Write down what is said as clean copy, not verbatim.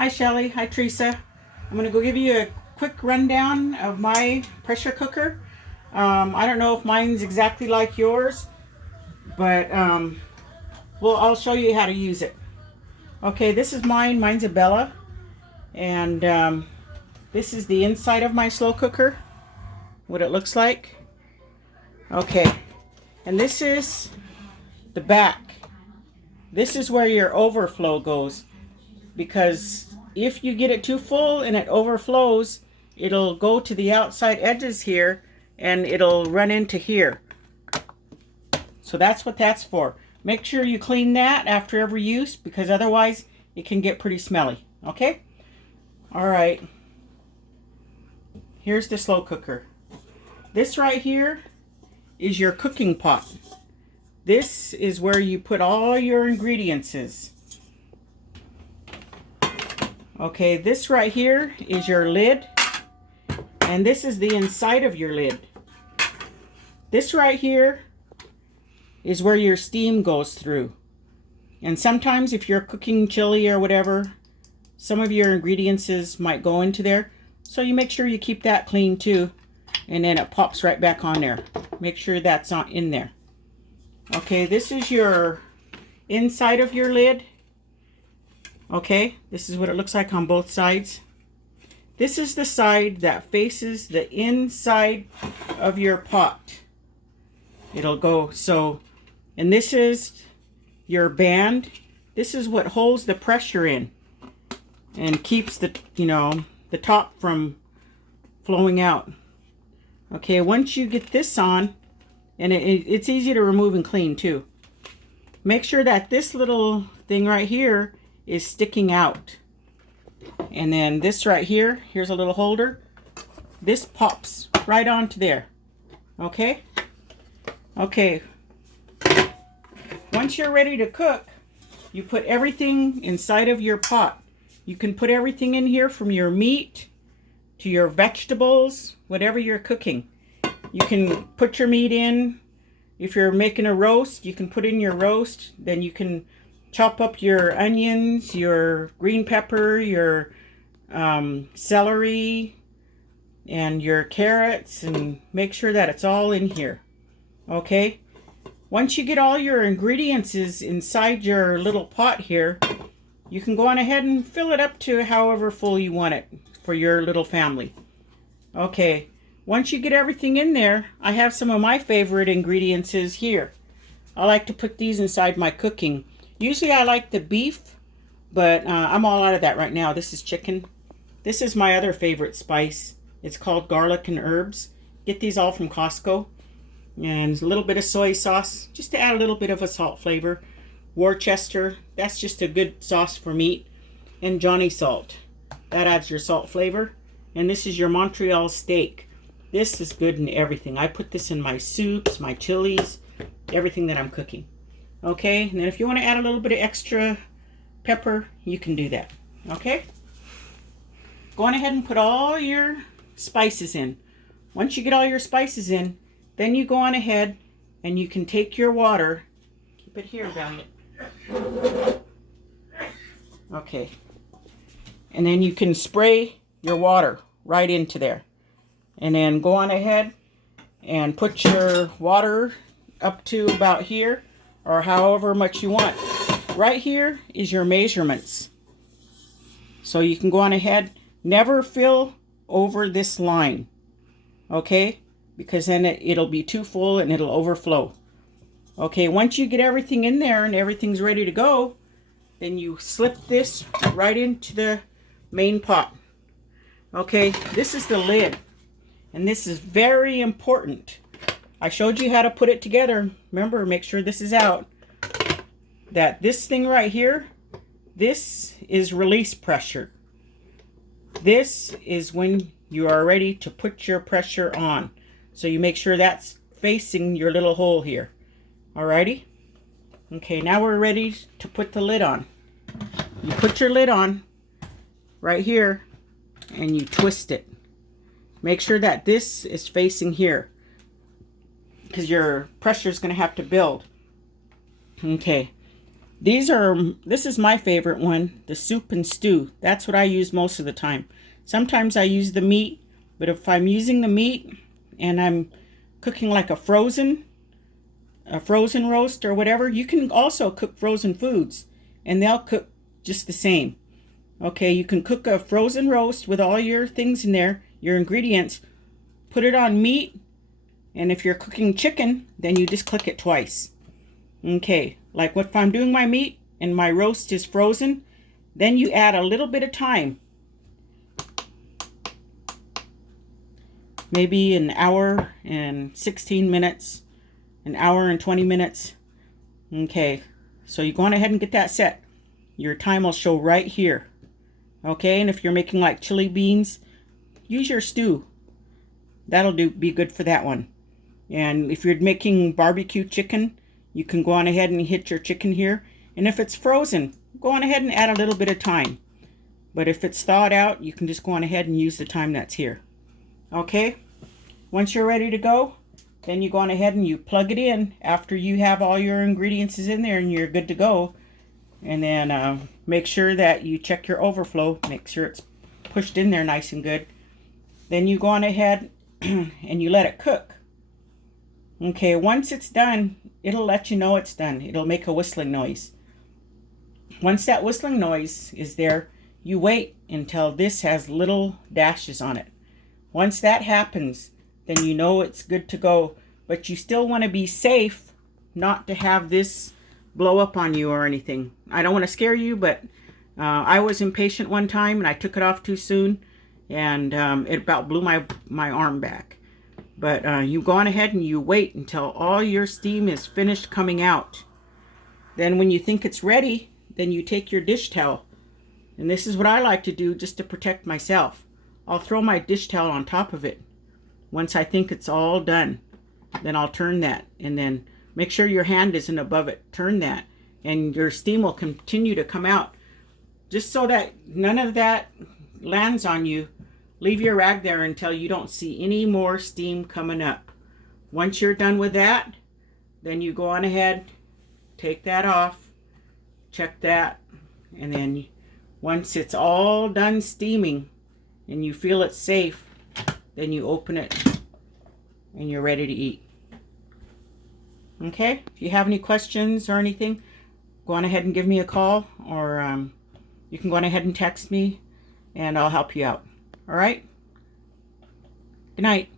Hi Shelly, hi Teresa. I'm going to go give you a quick rundown of my pressure cooker. I don't know if mine's exactly like yours, but well, I'll show you how to use it. Okay, this is mine. Mine's a Bella, and this is the inside of my slow cooker, what it looks like. Okay, and this is the back. This is where your overflow goes, because if you get it too full and it overflows, it'll go to the outside edges here and it'll run into here. So that's what that's for. Make sure you clean that after every use, because otherwise it can get pretty smelly. Okay? All right. Here's the slow cooker. This right here is your cooking pot. This is where you put all your ingredients. Okay, this right here is your lid, and this is the inside of your lid. This right here is where your steam goes through. And sometimes if you're cooking chili or whatever, some of your ingredients might go into there. So you make sure you keep that clean too, and then it pops right back on there. Make sure that's not in there. Okay, this is your inside of your lid. Okay, this is what it looks like on both sides. This is the side that faces the inside of your pot. It'll go so, and this is your band. This is what holds the pressure in and keeps the, the top from flowing out. Okay, once you get this on, and it's easy to remove and clean too. Make sure that this little thing right here is sticking out. And then this right here, here's a little holder. This pops right onto there. Okay? Okay. Once you're ready to cook, you put everything inside of your pot. You can put everything in here, from your meat to your vegetables, whatever you're cooking. You can put your meat in. If you're making a roast, you can put in your roast. Then you can chop up your onions, your green pepper, your celery, and your carrots, and make sure that it's all in here. Okay? Once you get all your ingredients inside your little pot here, you can go on ahead and fill it up to however full you want it for your little family. Okay, once you get everything in there, I have some of my favorite ingredients here. I like to put these inside my cooking. Usually I like the beef, but I'm all out of that right now. This is chicken. This is my other favorite spice. It's called garlic and herbs. Get these all from Costco. And a little bit of soy sauce, just to add a little bit of a salt flavor. Worcester, that's just a good sauce for meat. And Johnny salt, that adds your salt flavor. And this is your Montreal steak. This is good in everything. I put this in my soups, my chilies, everything that I'm cooking. Okay, and then if you want to add a little bit of extra pepper, you can do that. Okay? Go on ahead and put all your spices in. Once you get all your spices in, then you go on ahead and you can take your water. Keep it here, Valiant. Okay. And then you can spray your water right into there. And then go on ahead and put your water up to about here, or however much you want. Right here is your measurements. So you can go on ahead, never fill over this line. Okay? Because then it'll be too full and it'll overflow. Okay, once you get everything in there and everything's ready to go, then you slip this right into the main pot. Okay, this is the lid. And this is very important. I showed you how to put it together. Remember, make sure this is out. That this thing right here, this is release pressure. This is when you are ready to put your pressure on. So you make sure that's facing your little hole here. Alrighty? Okay, now we're ready to put the lid on. You put your lid on right here and you twist it. Make sure that this is facing here, because your pressure is going to have to build. Okay. This is my favorite one, the soup and stew. That's what I use most of the time. Sometimes I use the meat, but if I'm using the meat and I'm cooking like a frozen roast or whatever, you can also cook frozen foods and they'll cook just the same. Okay, you can cook a frozen roast with all your things in there, your ingredients, put it on meat, and if you're cooking chicken, then you just click it twice. Okay, like if I'm doing my meat and my roast is frozen, then you add a little bit of time. Maybe an hour and 16 minutes, an hour and 20 minutes. Okay, so you go on ahead and get that set. Your time will show right here. Okay, and if you're making like chili beans, use your stew. That'll be good for that one. And if you're making barbecue chicken, you can go on ahead and hit your chicken here. And if it's frozen, go on ahead and add a little bit of time. But if it's thawed out, you can just go on ahead and use the time that's here. Okay, once you're ready to go, then you go on ahead and you plug it in after you have all your ingredients in there and you're good to go. And then make sure that you check your overflow, make sure it's pushed in there nice and good. Then you go on ahead and you let it cook. Okay, once it's done, it'll let you know it's done. It'll make a whistling noise. Once that whistling noise is there, you wait until this has little dashes on it. Once that happens, then you know it's good to go. But you still want to be safe not to have this blow up on you or anything. I don't want to scare you, but I was impatient one time and I took it off too soon, and it about blew my arm back. But you go on ahead and you wait until all your steam is finished coming out. Then when you think it's ready, then you take your dish towel. And this is what I like to do just to protect myself. I'll throw my dish towel on top of it. Once I think it's all done, then I'll turn that, and then make sure your hand isn't above it. Turn that, and your steam will continue to come out. Just so that none of that lands on you, leave your rag there until you don't see any more steam coming up. Once you're done with that, then you go on ahead, take that off, check that, and then once it's all done steaming and you feel it's safe, then you open it and you're ready to eat. Okay, if you have any questions or anything, go on ahead and give me a call, or you can go on ahead and text me and I'll help you out. All right? Good night.